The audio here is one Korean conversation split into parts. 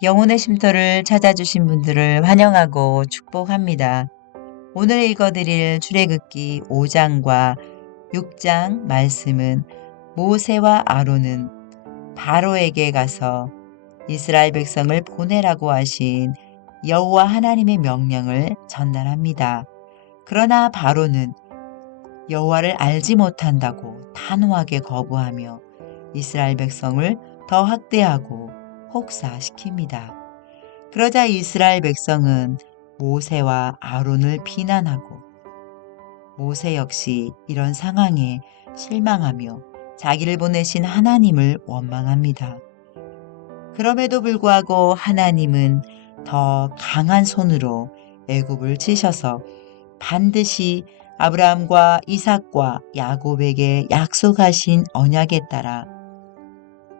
영혼의 쉼터를 찾아주신 분들을 환영하고 축복합니다. 오늘 읽어드릴 출애굽기 5장과 6장 말씀은 모세와 아론은 바로에게 가서 이스라엘 백성을 보내라고 하신 여호와 하나님의 명령을 전달합니다. 그러나 바로는 여호와를 알지 못한다고 단호하게 거부하며 이스라엘 백성을 더 학대하고 혹사시킵니다. 그러자 이스라엘 백성은 모세와 아론을 비난하고 모세 역시 이런 상황에 실망하며 자기를 보내신 하나님을 원망합니다. 그럼에도 불구하고 하나님은 더 강한 손으로 애굽을 치셔서 반드시 아브라함과 이삭과 야곱에게 약속하신 언약에 따라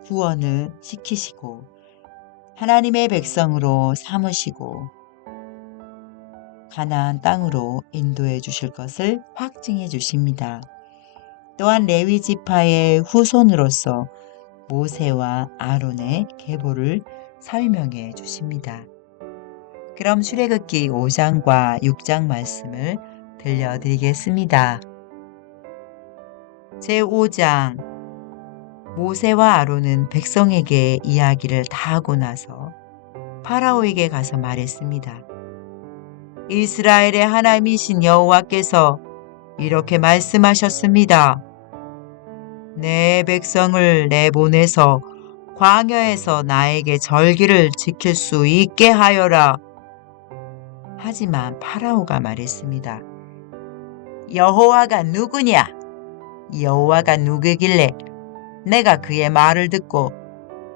구원을 시키시고 하나님의 백성으로 삼으시고 가나안 땅으로 인도해 주실 것을 확증해 주십니다. 또한 레위 지파의 후손으로서 모세와 아론의 계보를 설명해 주십니다. 그럼 출애굽기 5장과 6장 말씀을 들려드리겠습니다. 제5장 모세와 아론은 백성에게 이야기를 다 하고 나서 파라오에게 가서 말했습니다. 이스라엘의 하나님이신 여호와께서 이렇게 말씀하셨습니다. 내 백성을 내보내서 광야에서 나에게 절기를 지킬 수 있게 하여라. 하지만 파라오가 말했습니다. 여호와가 누구냐? 여호와가 누구길래 내가 그의 말을 듣고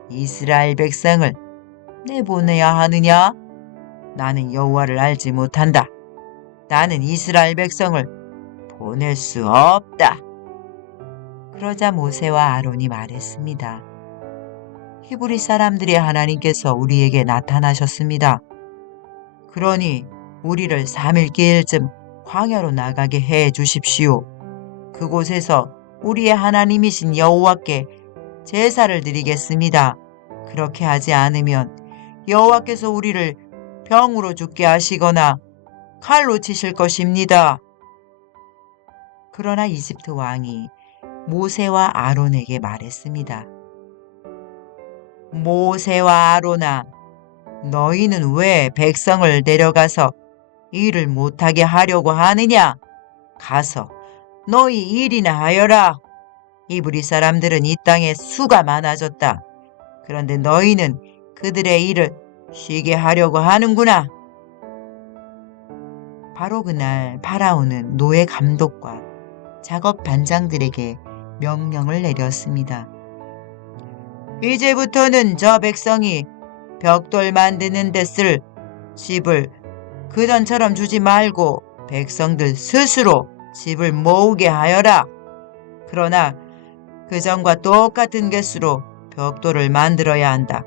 이스라엘 백성을 내보내야 하느냐? 나는 여호와를 알지 못한다. 나는 이스라엘 백성을 보낼 수 없다. 그러자 모세와 아론이 말했습니다. 히브리 사람들의 하나님께서 우리에게 나타나셨습니다. 그러니 우리를 3일길쯤 광야로 나가게 해 주십시오. 그곳에서 우리의 하나님이신 여호와께 제사를 드리겠습니다. 그렇게 하지 않으면 여호와께서 우리를 병으로 죽게 하시거나 칼로 치실 것입니다. 그러나 이집트 왕이 모세와 아론에게 말했습니다. 모세와 아론아, 너희는 왜 백성을 데려가서 일을 못하게 하려고 하느냐? 가서 너희 일이나 하여라. 이브리 사람들은 이 땅에 수가 많아졌다. 그런데 너희는 그들의 일을 쉬게 하려고 하는구나. 바로 그날 파라오는 노예 감독과 작업 반장들에게 명령을 내렸습니다. 이제부터는 저 백성이 벽돌 만드는 데 쓸 집을 그전처럼 주지 말고 백성들 스스로 집을 모으게 하여라. 그러나 그전과 똑같은 개수로 벽돌을 만들어야 한다.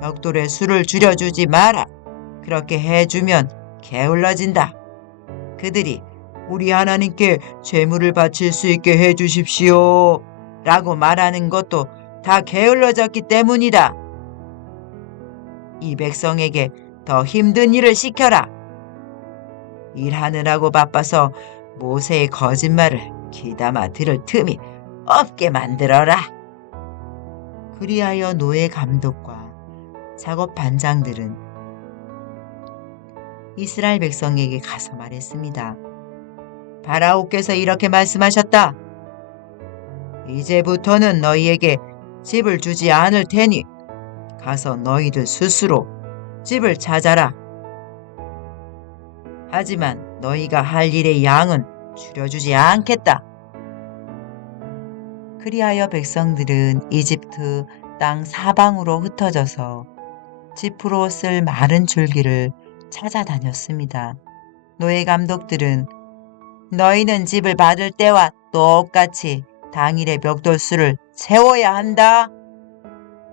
벽돌의 수를 줄여주지 마라. 그렇게 해주면 게을러진다. 그들이 우리 하나님께 제물을 바칠 수 있게 해주십시오. 라고 말하는 것도 다 게을러졌기 때문이다. 이 백성에게 더 힘든 일을 시켜라. 일하느라고 바빠서 모세의 거짓말을 귀담아 들을 틈이 없게 만들어라. 그리하여 노예 감독과 작업 반장들은 이스라엘 백성에게 가서 말했습니다. 파라오께서 이렇게 말씀하셨다. 이제부터는 너희에게 집을 주지 않을 테니 가서 너희들 스스로 집을 찾아라. 하지만 너희가 할 일의 양은 줄여주지 않겠다. 그리하여 백성들은 이집트 땅 사방으로 흩어져서 집으로 쓸 마른 줄기를 찾아다녔습니다. 노예 감독들은 너희는 집을 받을 때와 똑같이 당일의 벽돌수를 채워야 한다.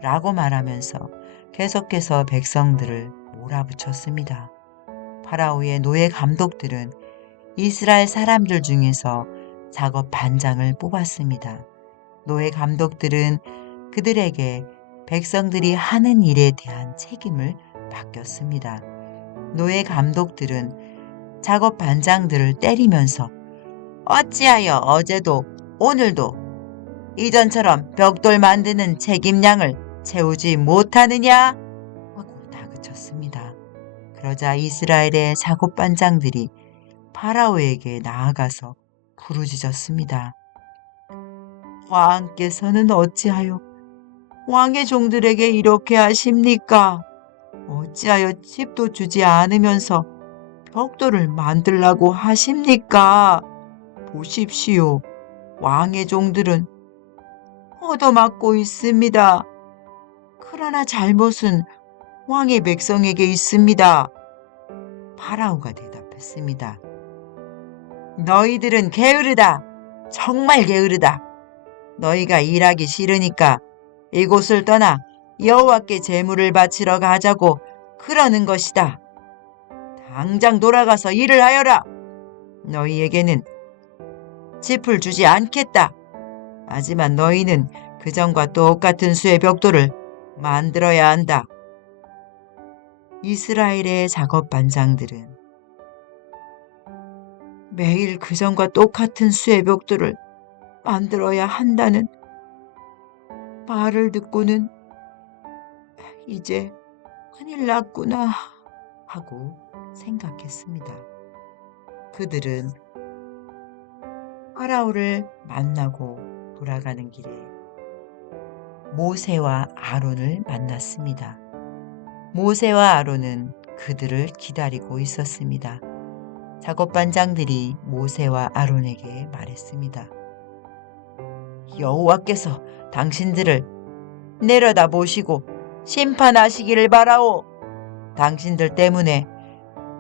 라고 말하면서 계속해서 백성들을 몰아붙였습니다. 파라오의 노예 감독들은 이스라엘 사람들 중에서 작업 반장을 뽑았습니다. 노예 감독들은 그들에게 백성들이 하는 일에 대한 책임을 맡겼습니다. 노예 감독들은 작업 반장들을 때리면서 어찌하여 어제도 오늘도 이전처럼 벽돌 만드는 책임량을 채우지 못하느냐? 하고 다그쳤습니다. 그러자 이스라엘의 작업 반장들이 파라오에게 나아가서 부르짖었습니다. 왕께서는 어찌하여 왕의 종들에게 이렇게 하십니까? 어찌하여 집도 주지 않으면서 벽돌을 만들라고 하십니까? 보십시오. 왕의 종들은 얻어맞고 있습니다. 그러나 잘못은 왕의 백성에게 있습니다. 파라오가 대답했습니다. 너희들은 게으르다. 정말 게으르다. 너희가 일하기 싫으니까 이곳을 떠나 여호와께 제물을 바치러 가자고 그러는 것이다. 당장 돌아가서 일을 하여라. 너희에게는 짚을 주지 않겠다. 하지만 너희는 그전과 똑같은 수의 벽돌을 만들어야 한다. 이스라엘의 작업 반장들은 매일 그전과 똑같은 수의 벽돌을 만들어야 한다는 말을 듣고는 이제 큰일 났구나 하고 생각했습니다. 그들은 파라오를 만나고 돌아가는 길에 모세와 아론을 만났습니다. 모세와 아론은 그들을 기다리고 있었습니다. 작업반장들이 모세와 아론에게 말했습니다. 여호와께서 당신들을 내려다 보시고 심판하시기를 바라오. 당신들 때문에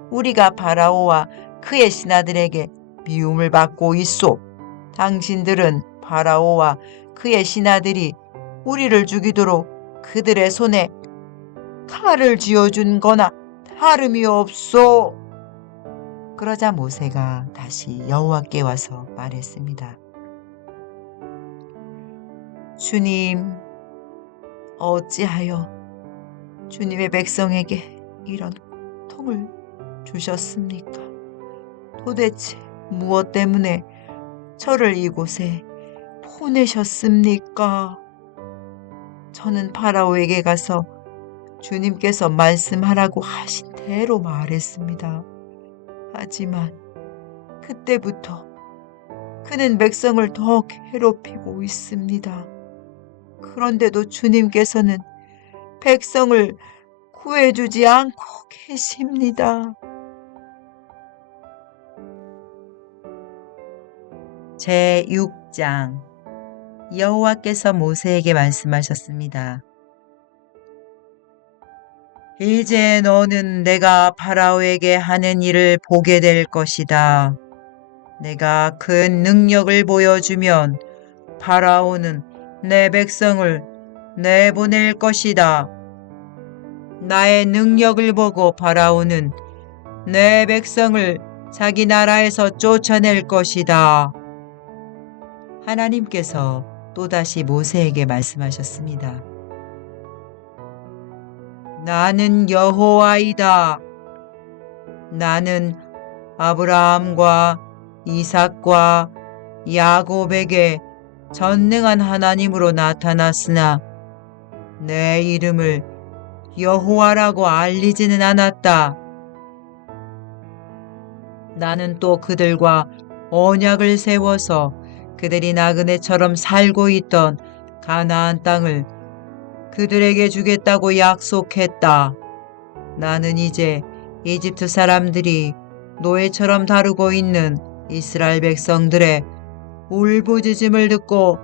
우리가 파라오와 그의 신하들에게 미움을 받고 있소. 당신들은 파라오와 그의 신하들이 우리를 죽이도록 그들의 손에 칼을 쥐어준 거나 다름이 없소. 그러자 모세가 다시 여호와께 와서 말했습니다. 주님, 어찌하여 주님의 백성에게 이런 고통을 주셨습니까? 도대체 무엇 때문에 저를 이곳에 보내셨습니까? 저는 파라오에게 가서 주님께서 말씀하라고 하신 대로 말했습니다. 하지만 그때부터 그는 백성을 더 괴롭히고 있습니다. 그런데도 주님께서는 백성을 구해주지 않고 계십니다. 제6장 여호와께서 모세에게 말씀하셨습니다. 이제 너는 내가 파라오에게 하는 일을 보게 될 것이다. 내가 큰 능력을 보여주면 파라오는 내 백성을 내보낼 것이다. 나의 능력을 보고 파라오는 내 백성을 자기 나라에서 쫓아낼 것이다. 하나님께서 또다시 모세에게 말씀하셨습니다. 나는 여호와이다. 나는 아브라함과 이삭과 야곱에게 전능한 하나님으로 나타났으나 내 이름을 여호와라고 알리지는 않았다. 나는 또 그들과 언약을 세워서 그들이 나그네처럼 살고 있던 가나안 땅을 그들에게 주겠다고 약속했다. 나는 이제 이집트 사람들이 노예처럼 다루고 있는 이스라엘 백성들의 울부짖음을 듣고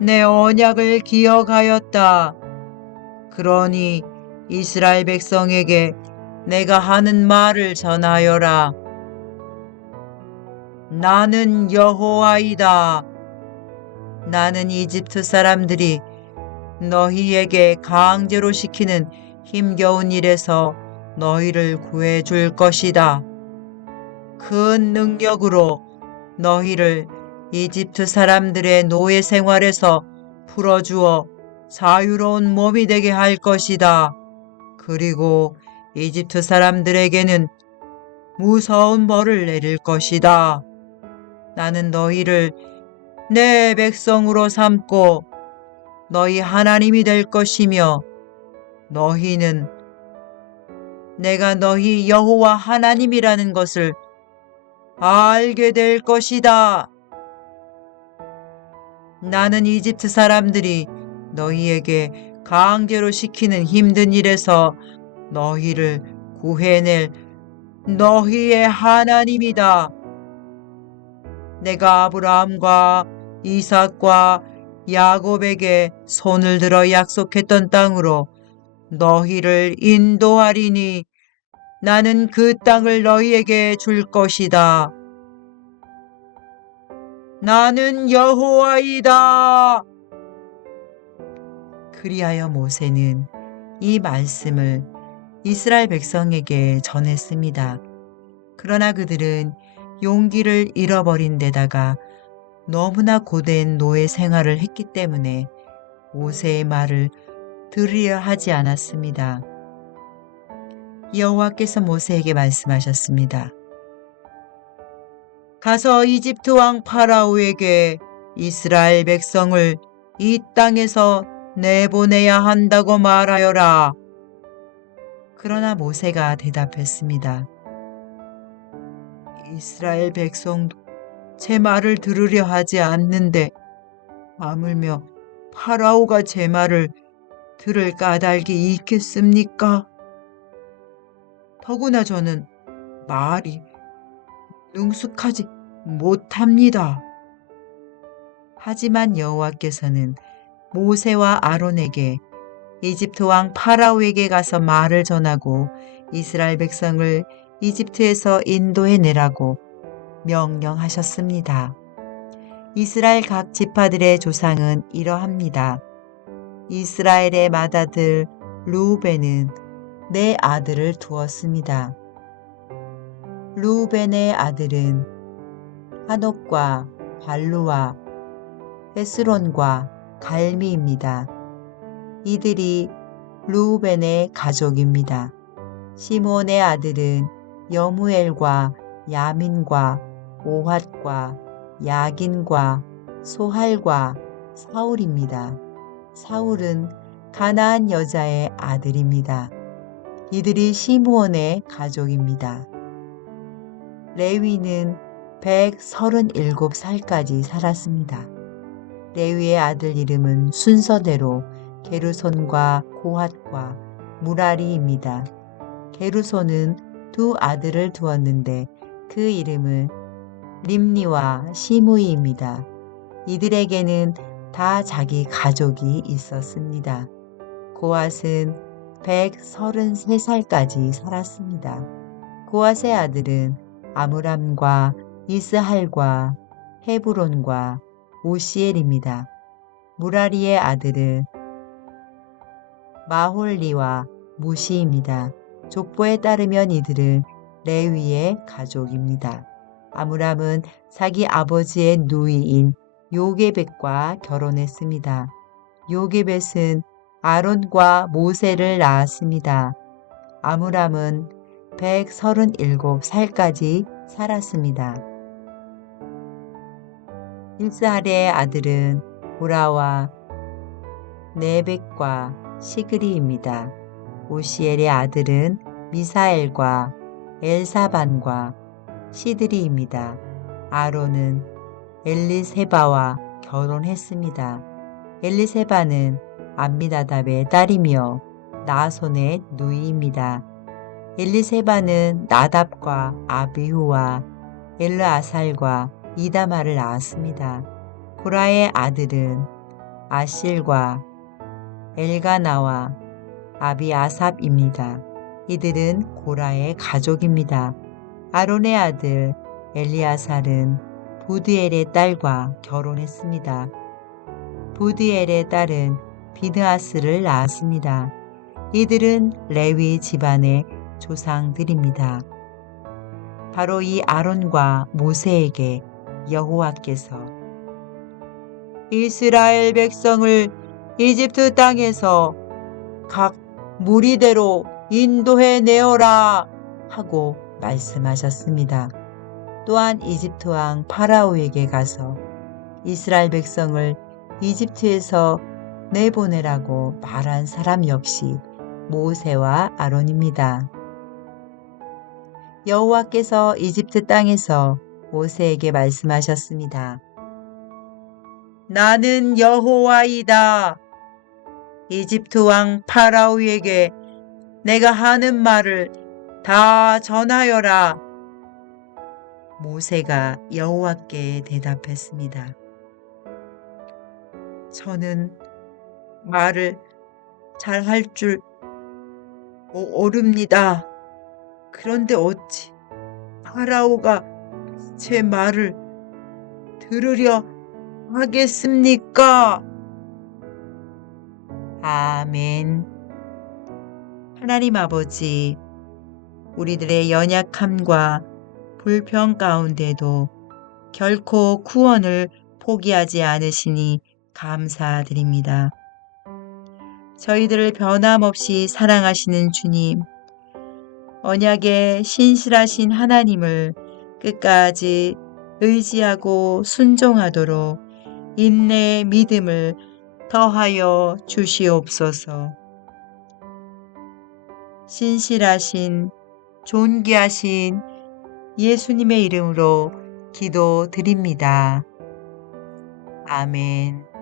내 언약을 기억하였다. 그러니 이스라엘 백성에게 내가 하는 말을 전하여라. 나는 여호와이다. 나는 이집트 사람들이 너희에게 강제로 시키는 힘겨운 일에서 너희를 구해줄 것이다. 큰 능력으로 너희를 이집트 사람들의 노예 생활에서 풀어주어 자유로운 몸이 되게 할 것이다. 그리고 이집트 사람들에게는 무서운 벌을 내릴 것이다. 나는 너희를 내 백성으로 삼고 너희 하나님이 될 것이며 너희는 내가 너희 여호와 하나님이라는 것을 알게 될 것이다. 나는 이집트 사람들이 너희에게 강제로 시키는 힘든 일에서 너희를 구해낼 너희의 하나님이다. 내가 아브라함과 이삭과 야곱에게 손을 들어 약속했던 땅으로 너희를 인도하리니 나는 그 땅을 너희에게 줄 것이다. 나는 여호와이다. 그리하여 모세는 이 말씀을 이스라엘 백성에게 전했습니다. 그러나 그들은 용기를 잃어버린 데다가 너무나 고된 노예 생활을 했기 때문에 모세의 말을 들으려 하지 않았습니다. 여호와께서 모세에게 말씀하셨습니다. 가서 이집트 왕 파라오에게 이스라엘 백성을 이 땅에서 내보내야 한다고 말하여라. 그러나 모세가 대답했습니다. 이스라엘 백성도 제 말을 들으려 하지 않는데 하물며 파라오가 제 말을 들을 까닭이 있겠습니까? 더구나 저는 말이 능숙하지 못합니다. 하지만 여호와께서는 모세와 아론에게 이집트 왕 파라오에게 가서 말을 전하고 이스라엘 백성을 이집트에서 인도해 내라고 명령하셨습니다. 이스라엘 각 지파들의 조상은 이러합니다. 이스라엘의 맏아들 르우벤은 네 아들을 두었습니다. 르우벤의 아들은 한옥과 발루와 헤스론과 갈미입니다. 이들이 르우벤의 가족입니다. 시므온의 아들은 여무엘과 야민과 오핫과 야긴과 소할과 사울입니다. 사울은 가나안 여자의 아들입니다. 이들이 시므온의 가족입니다. 레위는 137살까지 살았습니다. 레위의 아들 이름은 순서대로 게르손과 고핫과 무라리입니다. 게르손은 두 아들을 두었는데 그 이름은 림니와 시므이입니다. 이들에게는 다 자기 가족이 있었습니다. 고핫은 133살까지 살았습니다. 고핫의 아들은 아므람과 이스할과 헤브론과 오시엘입니다. 무라리의 아들은 마홀리와 무시입니다. 족보에 따르면 이들은 레위의 가족입니다. 아므람은 자기 아버지의 누이인 요게벳과 결혼했습니다. 요게벳은 아론과 모세를 낳았습니다. 아므람은 137살까지 살았습니다. 일스할의 아들은 보라와 네벡과 시그리입니다. 오시엘의 아들은 미사엘과 엘사반과 시드리입니다. 아론은 엘리세바와 결혼했습니다. 엘리세바는 암미나답의 딸이며 나손의 누이입니다. 엘리세바는 나답과 아비후와 엘르아살과 이다마를 낳았습니다. 고라의 아들은 아실과 엘가나와 아비아삽입니다. 이들은 고라의 가족입니다. 아론의 아들 엘리아살은 부드엘의 딸과 결혼했습니다. 부드엘의 딸은 비느하스를 낳았습니다. 이들은 레위 집안의 조상들입니다. 바로 이 아론과 모세에게 여호와께서 이스라엘 백성을 이집트 땅에서 각 무리대로 인도해 내어라 하고 말씀하셨습니다. 또한 이집트 왕 파라오에게 가서 이스라엘 백성을 이집트에서 내보내라고 말한 사람 역시 모세와 아론입니다. 여호와께서 이집트 땅에서 모세에게 말씀하셨습니다. 나는 여호와이다. 이집트 왕 파라오에게 내가 하는 말을 다 전하여라. 모세가 여호와께 대답했습니다. 저는 말을 잘 할 줄 모릅니다. 그런데 어찌 파라오가 제 말을 들으려 하겠습니까? 아멘. 하나님 아버지, 우리들의 연약함과 불평 가운데도 결코 구원을 포기하지 않으시니 감사드립니다. 저희들을 변함없이 사랑하시는 주님, 언약의 신실하신 하나님을 끝까지 의지하고 순종하도록 인내의 믿음을 더하여 주시옵소서. 신실하신 존귀하신 예수님의 이름으로 기도드립니다. 아멘.